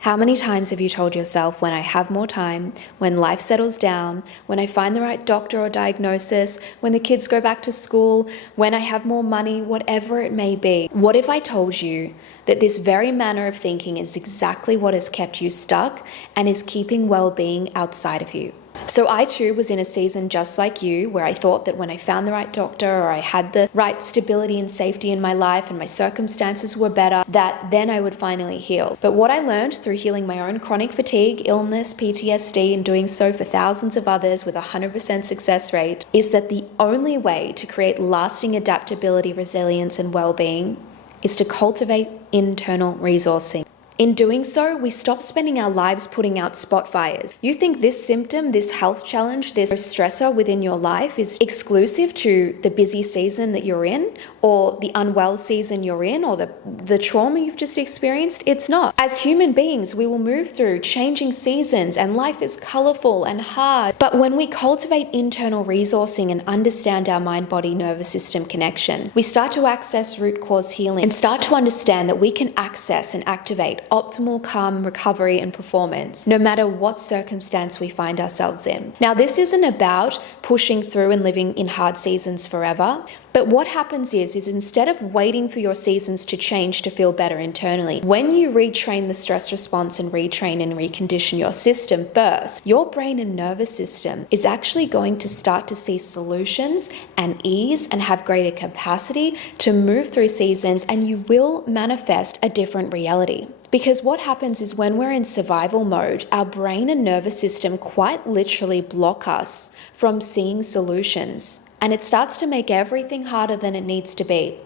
How many times have you told yourself, when I have more time, when life settles down, when I find the right doctor or diagnosis, when the kids go back to school, when I have more money, whatever it may be? What if I told you that this very manner of thinking is exactly what has kept you stuck and is keeping well-being outside of you? So I too was in a season just like you, where I thought that when I found the right doctor or I had the right stability and safety in my life and my circumstances were better, that then I would finally heal. But what I learned through healing my own chronic fatigue, illness, PTSD, and doing so for thousands of others with a 100% success rate, is that the only way to create lasting adaptability, resilience, and well-being is to cultivate internal resourcing. In doing so, we stop spending our lives putting out spot fires. You think this symptom, this health challenge, this stressor within your life is exclusive to the busy season that you're in, or the unwell season you're in, or the trauma you've just experienced? It's not. As human beings, we will move through changing seasons, and life is colorful and hard. But when we cultivate internal resourcing and understand our mind, body, nervous system connection, we start to access root cause healing and start to understand that we can access and activate optimal calm, recovery, and performance, no matter what circumstance we find ourselves in. Now, this isn't about pushing through and living in hard seasons forever, but what happens is instead of waiting for your seasons to change to feel better internally, when you retrain the stress response and retrain and recondition your system first, your brain and nervous system is actually going to start to see solutions and ease and have greater capacity to move through seasons, and you will manifest a different reality. Because what happens is when we're in survival mode, our brain and nervous system quite literally block us from seeing solutions. And it starts to make everything harder than it needs to be.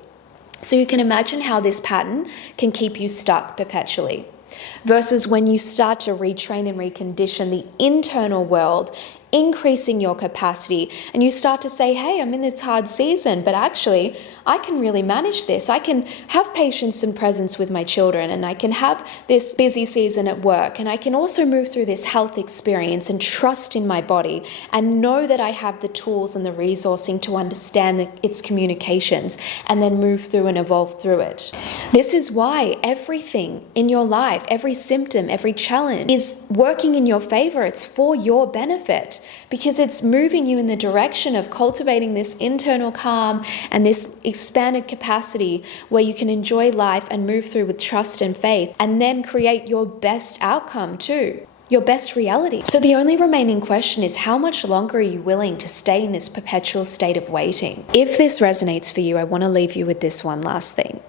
So you can imagine how this pattern can keep you stuck perpetually. Versus when you start to retrain and recondition the internal world, increasing your capacity, and you start to say, hey, I'm in this hard season, but actually I can really manage this. I can have patience and presence with my children, and I can have this busy season at work, and I can also move through this health experience and trust in my body and know that I have the tools and the resourcing to understand its communications and then move through and evolve through it. This is why everything in your life, every symptom, every challenge is working in your favor. It's for your benefit, because it's moving you in the direction of cultivating this internal calm and this expanded capacity where you can enjoy life and move through with trust and faith, and then create your best outcome too, your best reality. So the only remaining question is, how much longer are you willing to stay in this perpetual state of waiting? If this resonates for you, I want to leave you with this one last thing.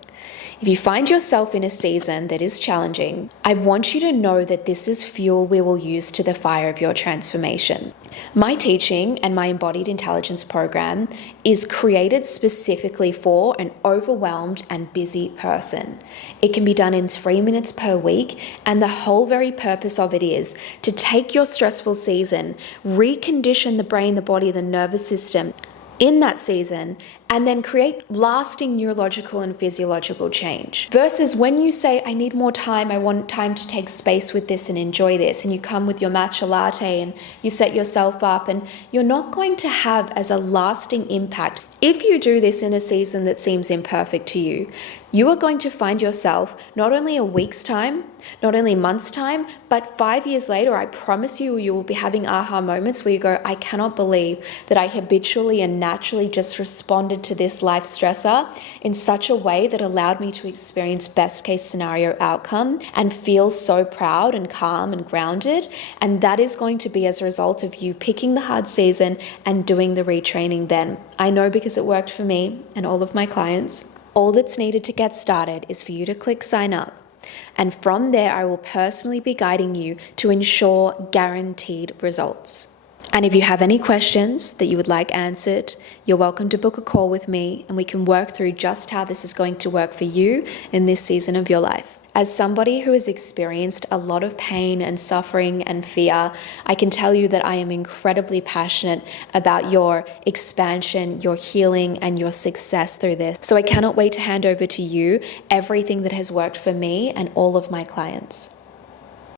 If you find yourself in a season that is challenging, I want you to know that this is fuel we will use to the fire of your transformation. My teaching and my Embodied Intelligence program is created specifically for an overwhelmed and busy person. It can be done in 3 minutes per week, and the whole very purpose of it is to take your stressful season, recondition the brain, the body, the nervous system in that season, and then create lasting neurological and physiological change. Versus when you say, I need more time, I want time to take space with this and enjoy this, and you come with your matcha latte and you set yourself up, and you're not going to have as a lasting impact. If you do this in a season that seems imperfect to you, you are going to find yourself not only a week's time, not only months' time, but 5 years later, I promise you, you will be having aha moments where you go, I cannot believe that I habitually and naturally just responded to this life stressor in such a way that allowed me to experience best case scenario outcome and feel so proud and calm and grounded. And that is going to be as a result of you picking the hard season and doing the retraining then. I know, because it worked for me and all of my clients. All that's needed to get started is for you to click sign up. And from there, I will personally be guiding you to ensure guaranteed results. And if you have any questions that you would like answered, you're welcome to book a call with me, and we can work through just how this is going to work for you in this season of your life. As somebody who has experienced a lot of pain and suffering and fear, I can tell you that I am incredibly passionate about your expansion, your healing, and your success through this. So I cannot wait to hand over to you everything that has worked for me and all of my clients.